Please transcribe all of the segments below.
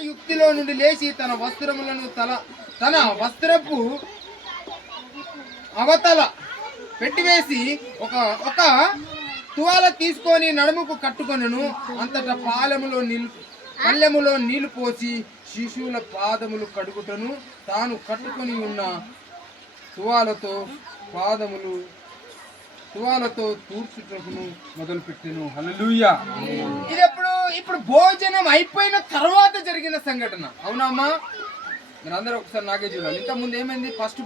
అని యుక్తిలో నుండి లేచి తన వస్త్రములను తన వస్త్రపు అవతల పెట్టివేసి ఒక తువాల తీసుకొని నడుముకు కట్టుకొనెను. అంతటా పల్లెములో నీళ్లు పోసి శిశువుల పాదములు కడుగుటను తాను కట్టుకొని ఉన్న తువాలతో తూర్చుటకును మొదలుపెట్టెను. హల్లెలూయా. ఇది ఇప్పుడు భోజనం అయిపోయిన తర్వాత జరిగిన సంఘటన. అవునమ్మా? మీరు అందరూ ఒకసారి నాకే చూడాలి. ఇంతకుముందు ఏమైంది? ఫస్ట్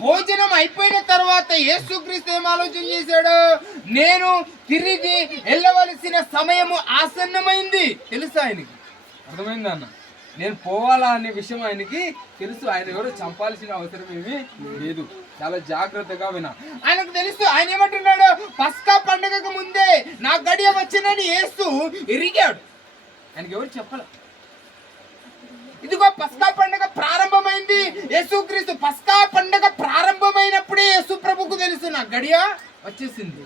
భోజనం అయిపోయిన తర్వాత యేసుక్రీస్తు ఏం ఆలోచన చేశాడు? నేను తిరిగి వెళ్ళవలసిన సమయము ఆసన్నమైంది. తెలుసా ఆయనకి? అర్థమైందా అన్న? నేను పోవాలా అనే విషయం ఆయనకి తెలుసు. ఆయన ఎవరో చంపాల్సిన అవసరం ఏమీ లేదు. చాలా జాగ్రత్తగా వినా. ఆయనకు తెలుసు. ఆయన ఏమంటున్నాడు? పస్కా పండుగకు ముందే నా గడియ వచ్చినని యేసు ఎరిగాడు. ఆయనకి ఎవరు చెప్పలే. ఇదిగో పస్కా పండుగ ప్రారంభమైంది. యేసుక్రీస్తు పస్కా పండుగ ప్రారంభమైనప్పుడే యేసు ప్రభుకు తెలుసు నా గడియ వచ్చేసింది.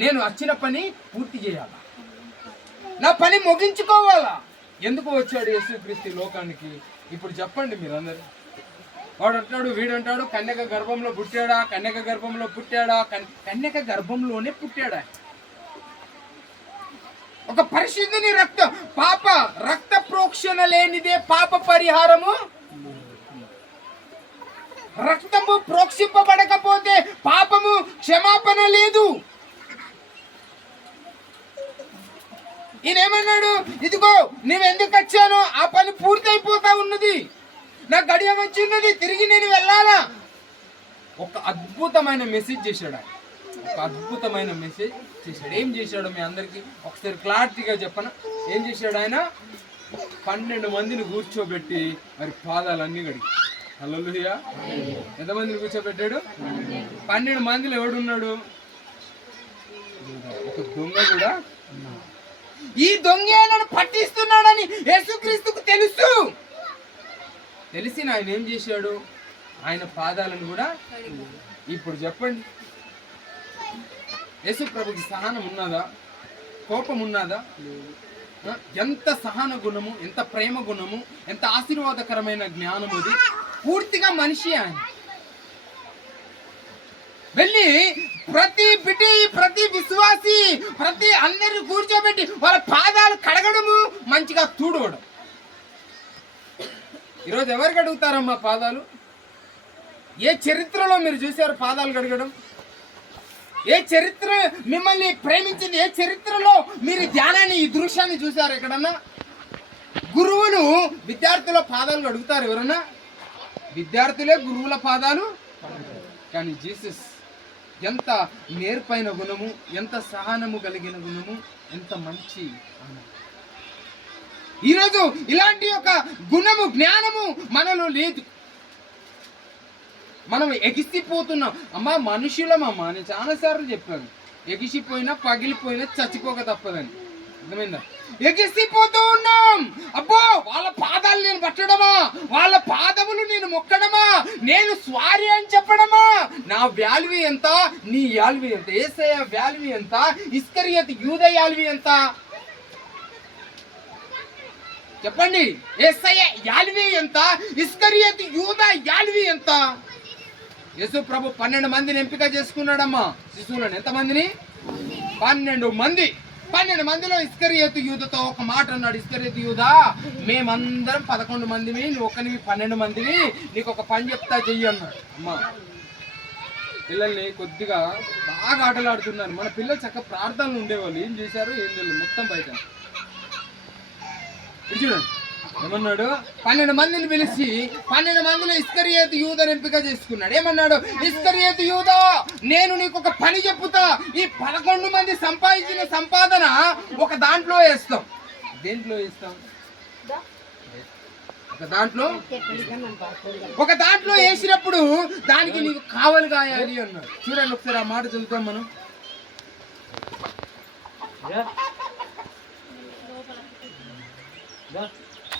నేను వచ్చిన పని పూర్తి చేయాలా, నా పని ముగించుకోవాలా. ఎందుకు వచ్చాడు యేసుక్రీస్తు లోకానికి? ఇప్పుడు చెప్పండి మీరందరూ. వాడు అంటాడు, వీడంటాడు కన్యక గర్భంలో పుట్టాడా, కన్యక గర్భంలో పుట్టాడా? కన్యక గర్భంలోనే పుట్టాడా. ఒక పరిశుద్ధుని రక్త ప్రోక్షణ లేనిదే పాప పరిహారము. రక్తము ప్రోక్షింపబడకపోతే పాపము క్షమాపణ లేదు. ఈయనేమన్నాడు? ఇదిగో నువ్వెందుకు వచ్చానో ఆ పని పూర్తయిపోతా ఉన్నది, నా గడియ వచ్చి ఉన్నది, తిరిగి నేను వెళ్ళాలా. ఒక అద్భుతమైన మెసేజ్ చేశాడు. ఏం చేశాడు మీ అందరికి ఒకసారి క్లారిటీగా చెప్పనా? ఏం చేశాడు ఆయన? 12 మందిని కూర్చోబెట్టి మరి పాదాలన్నీ కడిగి. హల్లెలూయా. ఎంతమందిని కూర్చోబెట్టాడు? 12 మందిలో ఎవడున్నాడు? ఒక దొంగ కూడా. ఈ దొంగ నన్ను పట్టిస్తున్నాడని యేసుక్రీస్తుకు తెలుసు. తెలిసిన ఆయన ఏం చేశాడు? ఆయన పాదాలను కూడా. ఇప్పుడు చెప్పండి, యేసు ప్రభుకి సహనం ఉన్నదా? కోపం ఉన్నదా? ఎంత సహన గుణము, ఎంత ప్రేమ గుణము, ఎంత ఆశీర్వాదకరమైన జ్ఞానం అది. పూర్తిగా మనిషి ఆయన. వెళ్ళి ప్రతి విశ్వాసి అందరిని కూర్చోబెట్టి వాళ్ళ పాదాలు కడగడము, మంచిగా తూడవడం. ఈరోజు ఎవరు కడుగుతారమ్మా పాదాలు? ఏ చరిత్రలో మీరు చూశారు పాదాలు కడగడం? ఏ చరిత్ర మిమ్మల్ని ప్రేమించింది? ఏ చరిత్రలో మీరు ధ్యానాన్ని, ఈ దృశ్యాన్ని చూశారు ఎక్కడన్నా? గురువులు విద్యార్థుల పాదాలు కడుగుతారు ఎవరన్నా? విద్యార్థులే గురువుల పాదాలు. కానీ జీసస్ ఎంత నేర్పైన గుణము, ఎంత సహనము కలిగిన గుణము, ఎంత మంచి. ఈరోజు ఇలాంటి ఒక గుణము, జ్ఞానము మనలో లేదు. మనం ఎగిసిపోతున్నాం. అమ్మా మనుషులమమ్మా, నేను చాలాసార్లు చెప్పాను, ఎగిసిపోయినా పగిలిపోయినా చచ్చిపోక తప్పదని. అర్థమైందా? ఎగిసిపోతూ ఉన్నాం. అబ్బో వాళ్ళ పాదాలు నేను పట్టడమా, వాళ్ళ పాదములు నేను మొక్కడమా, నేను స్వారీ అని చెప్పడమా? నా వాల్యూ ఎంత, నీ వాల్యూ ఎంత? యేసయ్య వాల్యూ ఎంత? ఇస్కరియోతు యూదా వాల్యూ ఎంత? చెప్పండి. యేసయ్య వాల్యూ ఎంత? ఇస్కరియోతు యూదా వాల్యూ ఎంత? యేసు ప్రభు 12 మందిని ఎంపిక చేసుకున్నాడమ్మా శిశువులను. ఎంతమందిని? 12 మంది. 12 మందిలో ఇస్కరియోతు యూదాతో ఒక మాట అన్నాడు. ఇస్కరియోతు యూదా, మేమందరం 11 మందివి, నువ్వు ఒక్కనివి 12 మందివి, నీకు ఒక పని చెప్తా చెయ్యి అన్నాడు. అమ్మా పిల్లల్ని కొద్దిగా బాగా ఆటలాడుతున్నారు. మన పిల్లలు చక్కగా ప్రార్థనలు ఉండేవాళ్ళు. ఏం చేశారు ఏం తెలియదు, మొత్తం బయట. చూడండి ఏమన్నాడు? 12 మందిని పిలిచి 12 మందిలో ఇస్కరియోతు యూదాను ఎంపిక చేసుకున్నాడు. ఏమన్నాడు? ఇస్కరియోతు యూదా, నేను నీకు ఒక పని చెప్పుతా. ఈ 11 మంది సంపాదించిన సంపాదన ఒక దాంట్లో వేస్తాం. దేంట్లో వేస్తాం? ఒక దాంట్లో వేసినప్పుడు దానికి నీకు కావలి కాయాలి అన్నాడు. చూడండి ఒకసారి ఆ మాట చదువుతాం మనం.